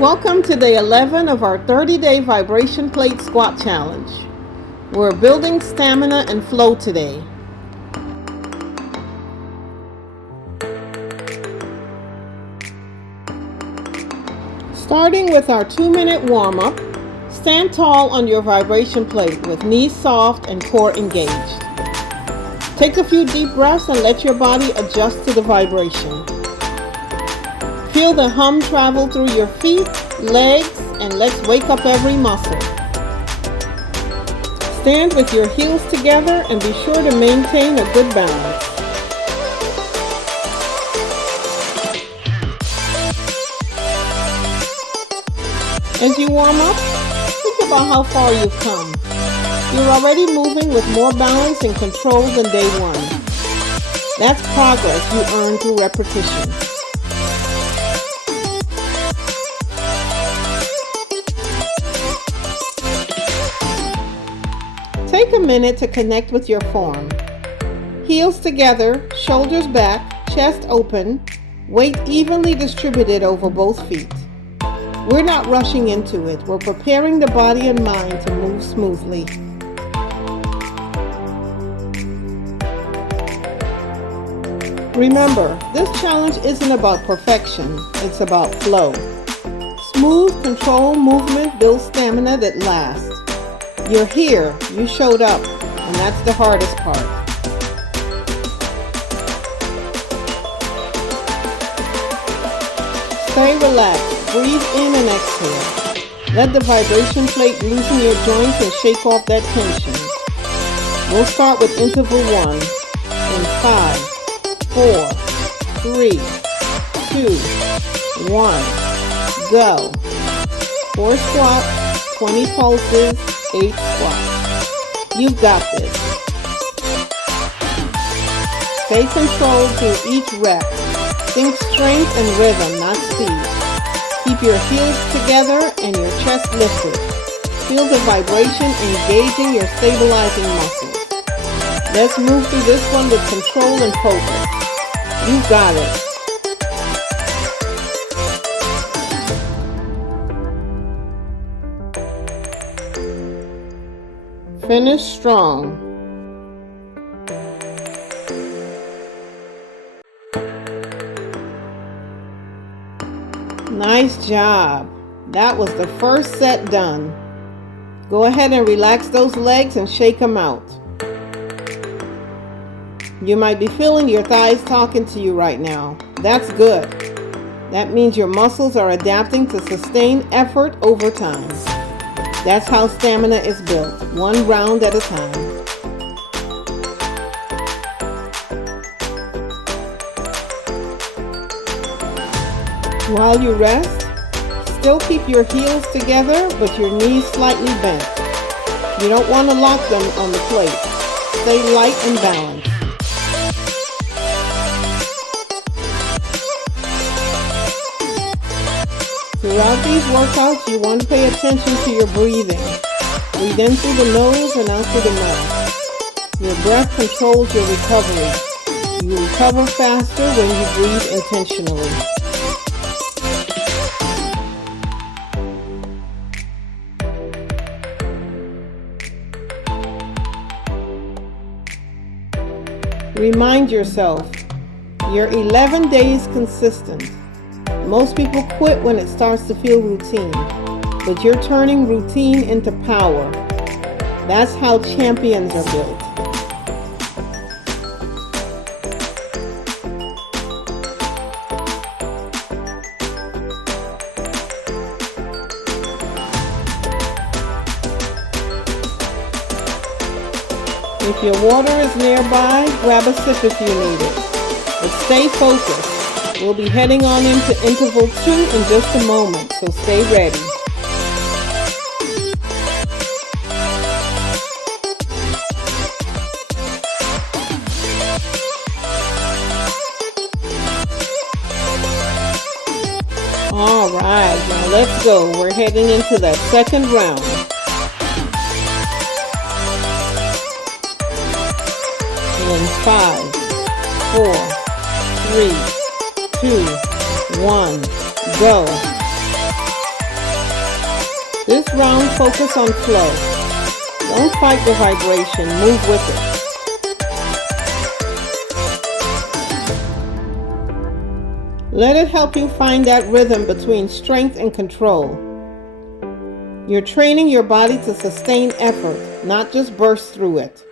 Welcome to day 11 of our 30-day vibration plate squat challenge. We're building stamina and flow today. Starting with our 2-minute warm-up, stand tall on your vibration plate with knees soft and core engaged. Take a few deep breaths and let your body adjust to the vibration. Feel the hum travel through your feet, legs, and let's wake up every muscle. Stand with your heels together and be sure to maintain a good balance. As you warm up, think about how far you've come. You're already moving with more balance and control than day one. That's progress you earn through repetition. Take a minute to connect with your form. Heels together, shoulders back, chest open, weight evenly distributed over both feet. We're not rushing into it. We're preparing the body and mind to move smoothly. Remember, this challenge isn't about perfection. It's about flow. Smooth, controlled movement builds stamina that lasts. You're here, you showed up, and that's the hardest part. Stay relaxed, breathe in and exhale. Let the vibration plate loosen your joints and shake off that tension. We'll start with interval 1 in 5, 4, 3, 2, 1, go. 4 squats, 20 pulses, 8 squats. You've got this. Stay controlled through each rep. Think strength and rhythm, not speed. Keep your heels together and your chest lifted. Feel the vibration engaging your stabilizing muscles. Let's move through this one with control and focus. You've got it. Finish strong. Nice job. That was the first set done. Go ahead and relax those legs and shake them out. You might be feeling your thighs talking to you right now. That's good. That means your muscles are adapting to sustain effort over time. That's how stamina is built, one round at a time. While you rest, still keep your heels together but your knees slightly bent. You don't want to lock them on the plate. Stay light and balanced. Throughout these workouts, you want to pay attention to your breathing. Breathe in through the nose and out through the mouth. Your breath controls your recovery. You recover faster when you breathe intentionally. Remind yourself, you're 11 days consistent. Most people quit when it starts to feel routine, but you're turning routine into power. That's how champions are built. If your water is nearby, grab a sip if you need it. But stay focused. We'll be heading on into interval 2 in just a moment, so stay ready. All right, now let's go. We're heading into that second round. In 5, 4, 3, 2, 1, go. This round, focus on flow. Don't fight the vibration, move with it. Let it help you find that rhythm between strength and control. You're training your body to sustain effort, not just burst through it.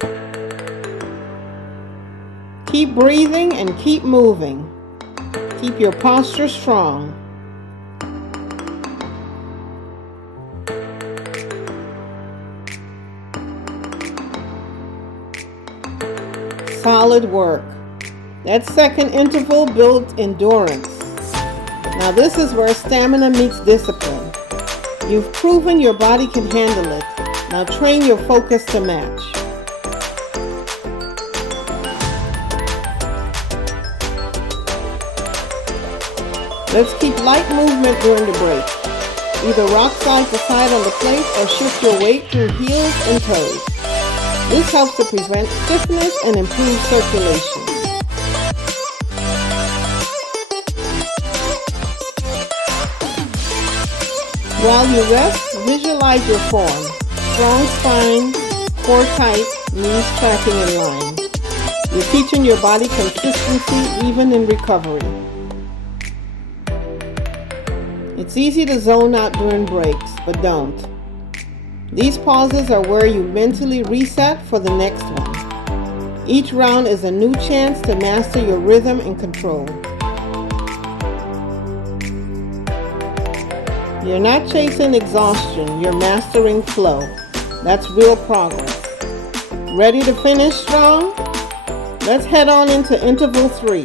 Keep breathing and keep moving. Keep your posture strong. Solid work. That second interval builds endurance. Now this is where stamina meets discipline. You've proven your body can handle it. Now train your focus to match. Let's keep light movement during the break. Either rock side to side on the plate or shift your weight through heels and toes. This helps to prevent stiffness and improve circulation. While you rest, visualize your form. Strong spine, core tight, knees tracking in line. You're teaching your body consistency even in recovery. It's easy to zone out during breaks, but don't. These pauses are where you mentally reset for the next one. Each round is a new chance to master your rhythm and control. You're not chasing exhaustion, you're mastering flow. That's real progress. Ready to finish strong? Let's head on into interval 3.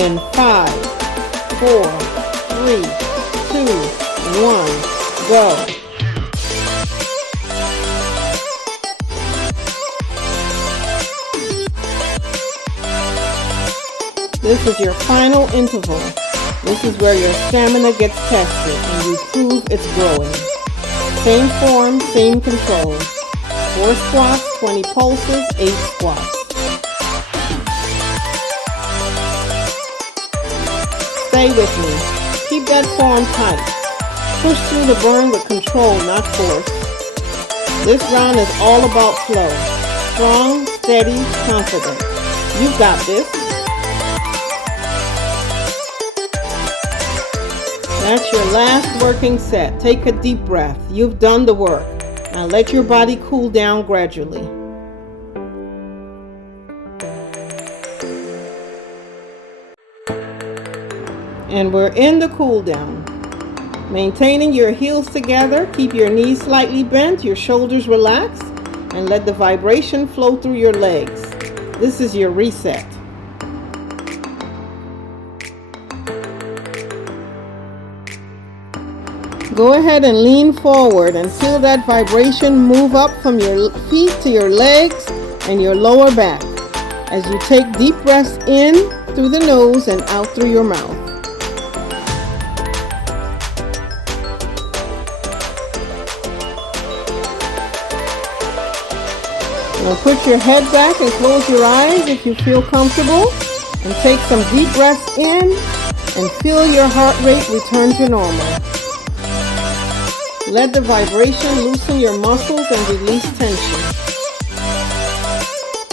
In 5, 4, 3, 2, 1, go. This is your final interval. This is where your stamina gets tested and you prove it's growing. Same form, same control. 4 squats, 20 pulses, 8 squats. Stay with me. Keep that form tight. Push through the burn with control, not force. This round is all about flow. Strong, steady, confident. You've got this. That's your last working set. Take a deep breath. You've done the work. Now let your body cool down gradually. And we're in the cool down. Maintaining your heels together, keep your knees slightly bent, your shoulders relaxed, and let the vibration flow through your legs. This is your reset. Go ahead and lean forward and feel that vibration move up from your feet to your legs and your lower back as you take deep breaths in through the nose and out through your mouth. Now put your head back and close your eyes if you feel comfortable, and take some deep breaths in and feel your heart rate return to normal. Let the vibration loosen your muscles and release tension.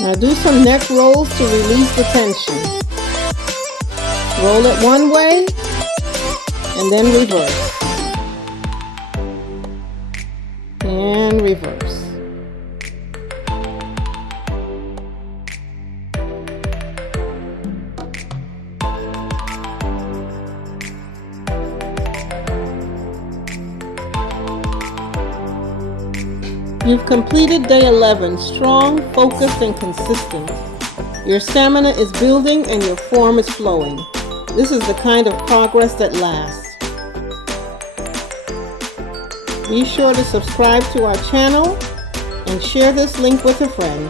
Now do some neck rolls to release the tension. Roll it one way and then reverse. And reverse. You've completed day 11, strong, focused, and consistent. Your stamina is building and your form is flowing. This is the kind of progress that lasts. Be sure to subscribe to our channel and share this link with a friend.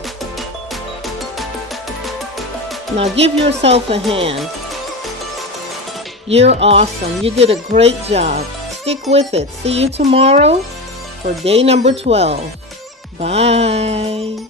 Now give yourself a hand. You're awesome. You did a great job. Stick with it. See you tomorrow for day number 12. Bye.